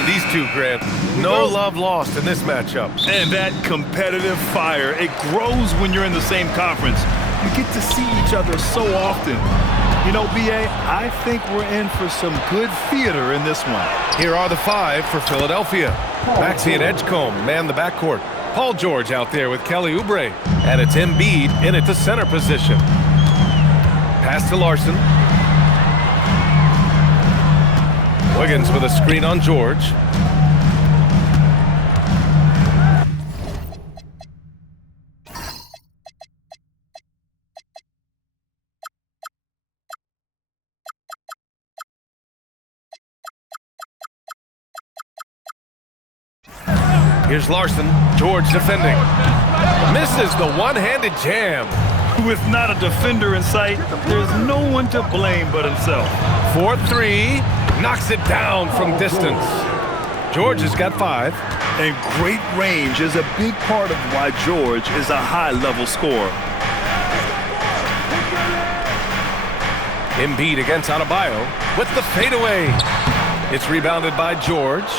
between these two, Grant. No love lost in this matchup. And that competitive fire, it grows when you're in the same conference. You get to see each other so often. You know, B.A., I think we're in for some good theater in this one. Here are the five for Philadelphia. Maxey and Edgecombe man the backcourt. Paul George out there with Kelly Oubre. And it's Embiid in at the center position. Pass to Larson. Wiggins with a screen on George. Here's Larson. George defending. Misses the one-handed jam. With not a defender in sight, there's no one to blame but himself. 4-3. Knocks it down from distance. George has got 5. And great range is a big part of why George is a high-level scorer. Embiid against Adebayo with the fadeaway. It's rebounded by George.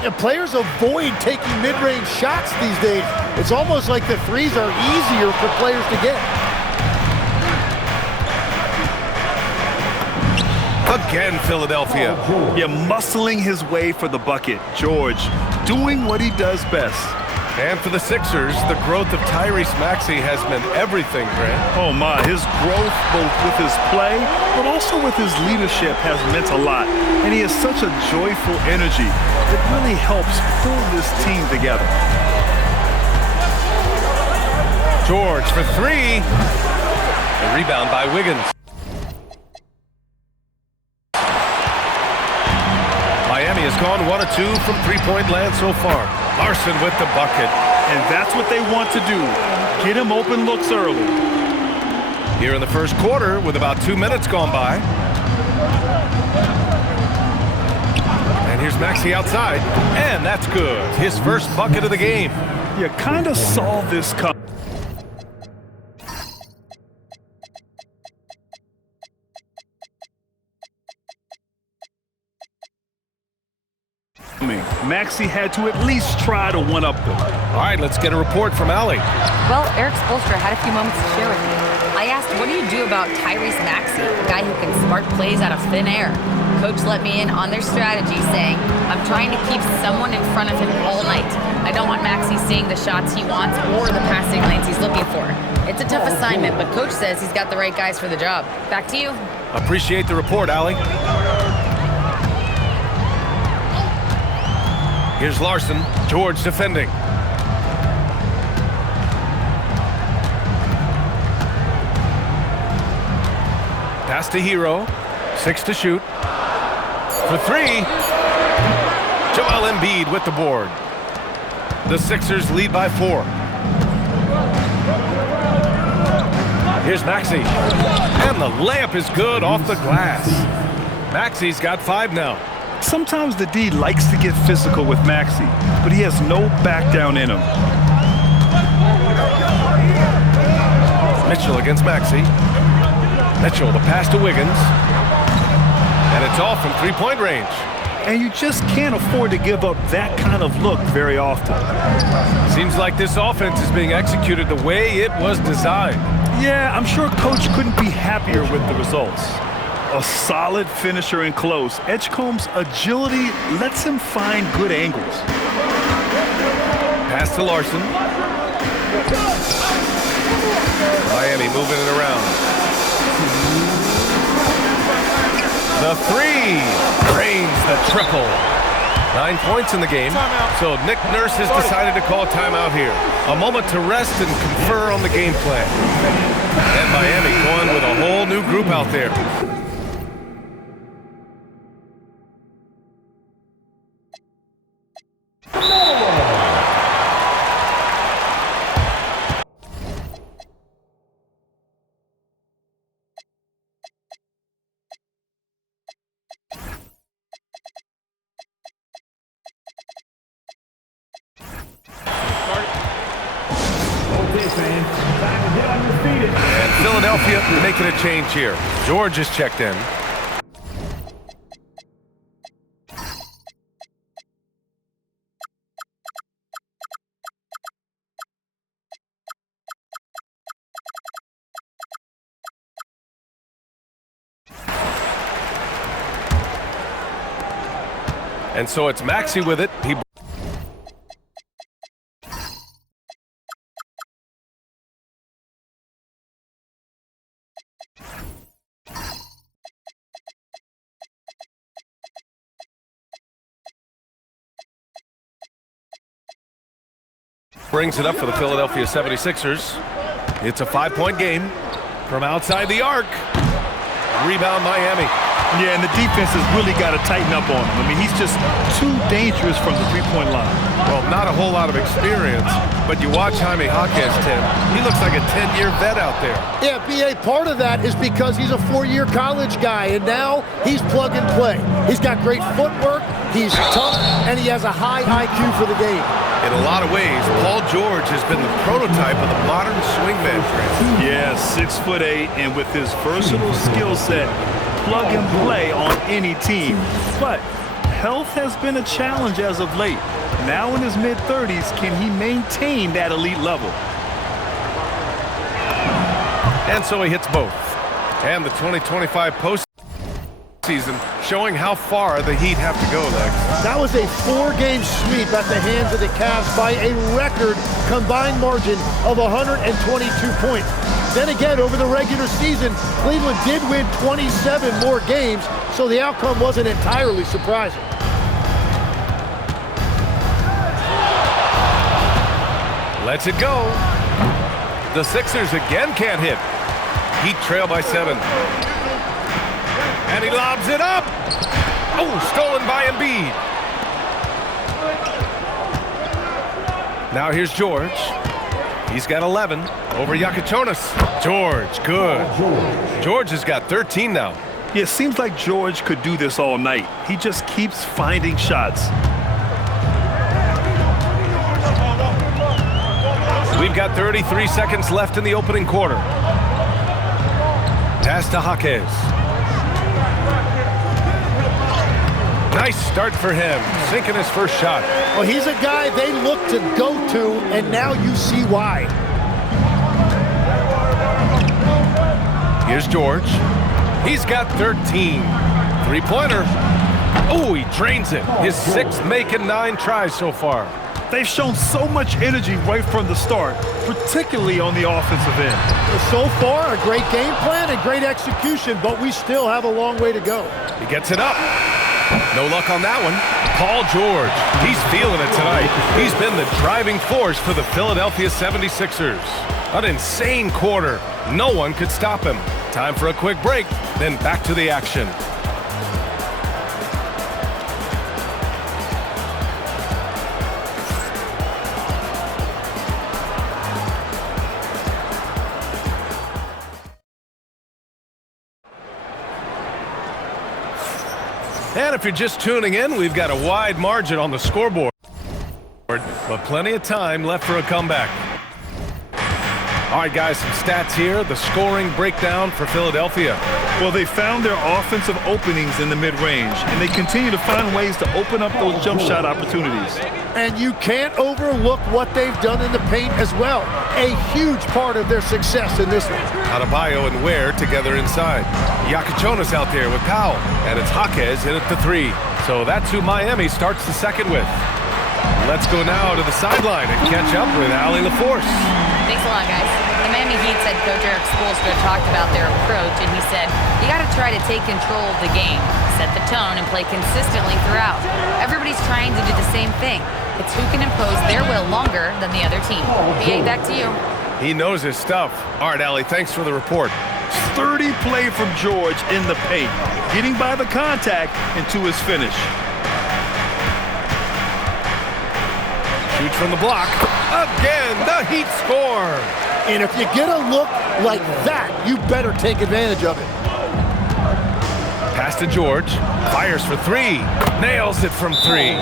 And players avoid taking mid-range shots these days. It's almost like the threes are easier for players to get. Again, Philadelphia. Yeah, muscling his way for the bucket. George doing what he does best. And for the Sixers, the growth of Tyrese Maxey has meant everything, Grant. Oh my, his growth both with his play, but also with his leadership has meant a lot. And he has such a joyful energy. It really helps pull this team together. George for 3. A rebound by Wiggins. Miami has gone 1 of 2 from three-point land so far. Larson with the bucket. And that's what they want to do. Get him open looks early. Here in the first quarter with about 2 minutes gone by. And here's Maxey outside. And that's good. His first bucket of the game. You kind of saw this coming. Maxey had to at least try to one-up them. All right, let's get a report from Allie. Well, Eric Spoelstra had a few moments to share with me. I asked, what do you do about Tyrese Maxey, a guy who can spark plays out of thin air? Coach let me in on their strategy, saying, I'm trying to keep someone in front of him all night. I don't want Maxey seeing the shots he wants or the passing lanes he's looking for. It's a tough assignment, but Coach says he's got the right guys for the job. Back to you. Appreciate the report, Allie. Here's Larson. George defending. Pass to Hero. 6 to shoot. For 3. Joel Embiid with the board. The Sixers lead by 4. Here's Maxey. And the layup is good off the glass. Maxey's got 5 now. Sometimes the D likes to get physical with Maxey, but he has no back down in him. Mitchell against Maxey. Mitchell, the pass to Wiggins. And it's off from three-point range. And you just can't afford to give up that kind of look very often. Seems like this offense is being executed the way it was designed. Yeah, I'm sure Coach couldn't be happier with the results. A solid finisher in close. Edgecombe's agility lets him find good angles. Pass to Larson. Miami moving it around. The 3 drains the triple. 9 points in the game. So Nick Nurse has decided to call a timeout here. A moment to rest and confer on the game plan. And Miami going with a whole new group out there. And Philadelphia making a change here. George is checked in. And so it's Maxey with it. He brings it up for the Philadelphia 76ers. It's a 5-point game from outside the arc. Rebound Miami. Yeah, and the defense has really got to tighten up on him. I mean, he's just too dangerous from the three-point line. Well, not a whole lot of experience, but you watch Jaime Jaquez, Tim. He looks like a 10-year vet out there. Yeah, B.A., part of that is because he's a 4-year college guy, and now he's plug and play. He's got great footwork, he's tough, and he has a high IQ for the game. In a lot of ways, Paul George has been the prototype of the modern swingman. Yeah, 6'8", and with his versatile skill set, plug and play on any team. But health has been a challenge as of late. Now in his mid-30s, can he maintain that elite level? And so he hits both. And the 2025 postseason showing how far the Heat have to go, Lex. That was a 4-game sweep at the hands of the Cavs by a record combined margin of 122 points. Then again, over the regular season, Cleveland did win 27 more games, so the outcome wasn't entirely surprising. Lets it go. The Sixers again can't hit. Heat trail by 7. And he lobs it up. Oh, stolen by Embiid. Now here's George. He's got 11 over Iaquinta. George, good. George has got 13 now. Yeah, it seems like George could do this all night. He just keeps finding shots. We've got 33 seconds left in the opening quarter. Pass to Jaquez. Nice start for him, sinking his first shot. Well, he's a guy they look to go to, and now you see why. Here's George. He's got 13. Three-pointer. Oh, he drains it. His 6th make and 9 tries so far. They've shown so much energy right from the start, particularly on the offensive end. So far, a great game plan and great execution, but we still have a long way to go. He gets it up. No luck on that one. Paul George, he's feeling it tonight. He's been the driving force for the Philadelphia 76ers. An insane quarter. No one could stop him. Time for a quick break, then back to the action. And if you're just tuning in, we've got a wide margin on the scoreboard, but plenty of time left for a comeback. All right, guys, some stats here. The scoring breakdown for Philadelphia. Well, they found their offensive openings in the mid-range, and they continue to find ways to open up those jump shot opportunities. And you can't overlook what they've done in the paint as well. A huge part of their success in this one. Adebayo and Ware together inside. Iaquinta out there with Powell, and it's Jaquez in at the 3. So that's who Miami starts the second with. Let's go now to the sideline and catch up with Allie LaForce. Thanks a lot, guys. The Miami Heat's head coach Eric Spoelstra talked about their approach, and he said, you got to try to take control of the game, set the tone, and play consistently throughout. Everybody's trying to do the same thing. It's who can impose their will longer than the other team. BA, back to you. He knows his stuff. All right, Allie, thanks for the report. Sturdy play from George in the paint, getting by the contact and to his finish. Shoots from the block. Again, the Heat score. And if you get a look like that, you better take advantage of it. Pass to George. Fires for 3. Nails it from 3.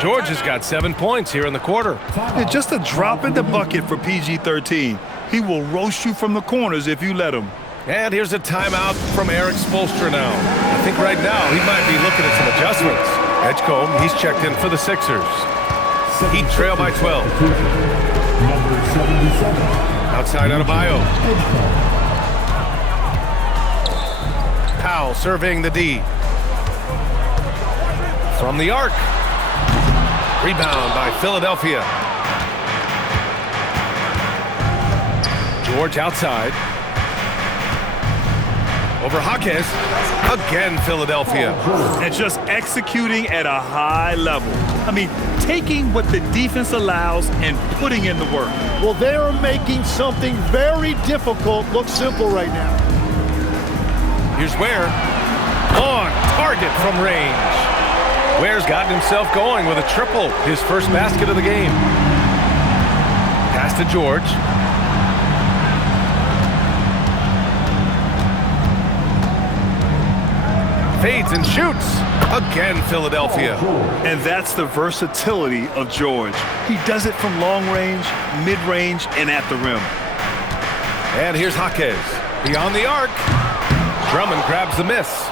George has got 7 points here in the quarter. Yeah, just a drop in the bucket for PG-13. He will roast you from the corners if you let him. And here's a timeout from Eric Spoelstra now. I think right now he might be looking at some adjustments. Edgecombe, he's checked in for the Sixers. Heat trail by 12. Number 77. Outside Adebayo. Powell surveying the D. From the arc. Rebound by Philadelphia. George outside. Over Jaquez. Again, Philadelphia. And just executing at a high level. I mean, taking what the defense allows and putting in the work. Well, they are making something very difficult look simple right now. Here's Ware. On target from range. Ware's gotten himself going with a triple. His first basket of the game. Pass to George. Fades and shoots. Again, Philadelphia. And that's the versatility of George. He does it from long range, mid-range, and at the rim. And here's Jaquez. Beyond the arc. Drummond grabs the miss.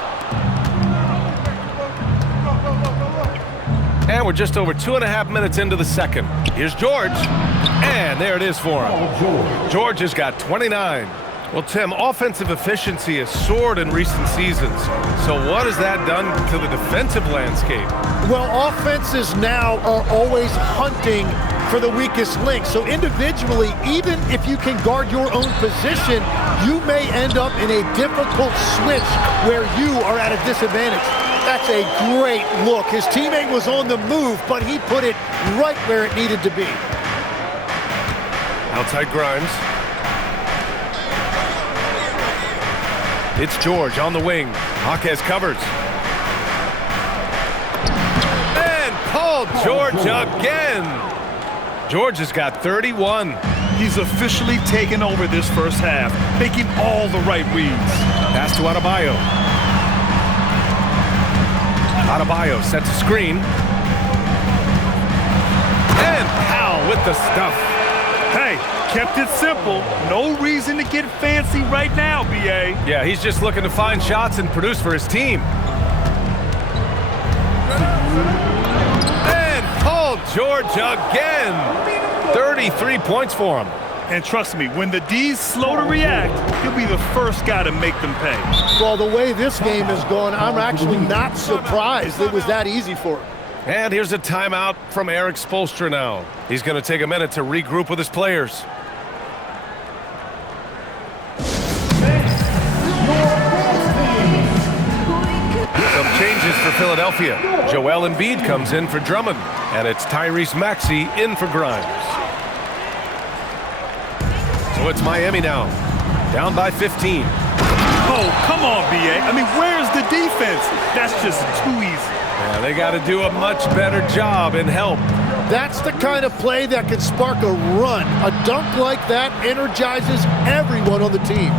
And we're just over 2.5 minutes into the second. Here's George. And there it is for him. George has got 29. Well, Tim, offensive efficiency has soared in recent seasons. So what has that done to the defensive landscape? Well, offenses now are always hunting for the weakest link. So individually, even if you can guard your own position, you may end up in a difficult switch where you are at a disadvantage. That's a great look. His teammate was on the move, but he put it right where it needed to be. Outside Grimes. It's George on the wing. Jaquez covers. And Paul George again. George has got 31. He's officially taken over this first half, making all the right reads. Pass to Adebayo. Adebayo sets a screen. And Powell with the stuff. Hey, kept it simple. No reason to get fancy right now, B.A. Yeah, he's just looking to find shots and produce for his team. And Paul George again. 33 points for him. And trust me, when the D's slow to react, he'll be the first guy to make them pay. Well, the way this game has gone, I'm actually not surprised it was that easy for him. And here's a timeout from Erik Spoelstra now. He's going to take a minute to regroup with his players. Some changes for Philadelphia. Joel Embiid comes in for Drummond. And it's Tyrese Maxey in for Grimes. So it's Miami now. Down by 15. Oh, come on, B.A. I mean, where's the defense? That's just too easy. Yeah, they got to do a much better job in help. That's the kind of play that can spark a run. A dunk like that energizes everyone on the team.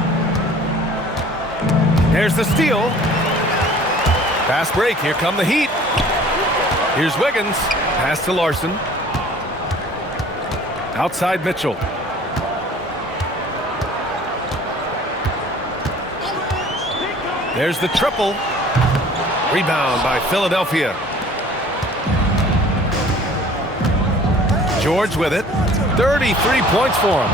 There's the steal. Fast break. Here come the Heat. Here's Wiggins. Pass to Larson. Outside Mitchell. There's the triple. Rebound by Philadelphia. George with it. 33 points for him.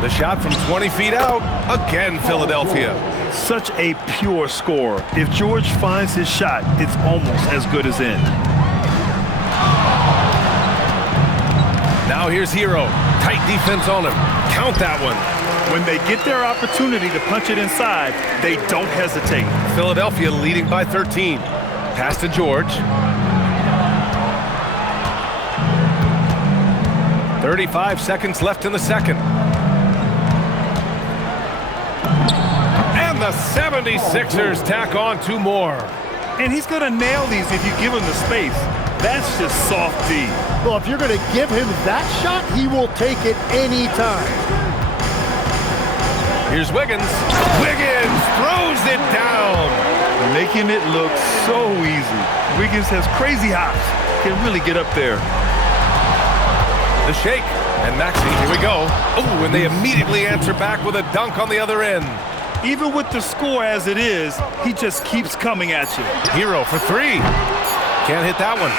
The shot from 20 feet out. Again, Philadelphia. Such a pure scorer. If George finds his shot, it's almost as good as in. Now here's Hero. Tight defense on him. Count that one. When they get their opportunity to punch it inside, they don't hesitate. Philadelphia leading by 13. Pass to George. 35 seconds left in the second. And the 76ers tack on 2 more. And he's going to nail these if you give him the space. That's just soft D. Well, if you're going to give him that shot, he will take it anytime. Here's Wiggins. Wiggins throws it down. Making it look so easy. Wiggins has crazy hops. Can really get up there. The shake. And Maxey, here we go. Oh, and they immediately answer back with a dunk on the other end. Even with the score as it is, he just keeps coming at you. Hero for 3. Can't hit that one.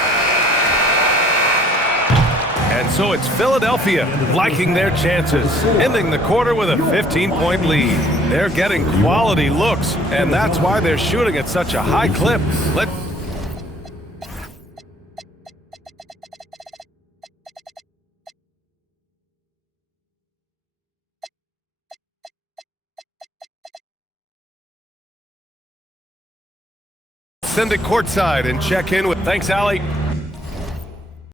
And so it's Philadelphia liking their chances, ending the quarter with a 15-point lead. They're getting quality looks, and that's why they're shooting at such a high clip. send it courtside and check in with... Thanks, Allie.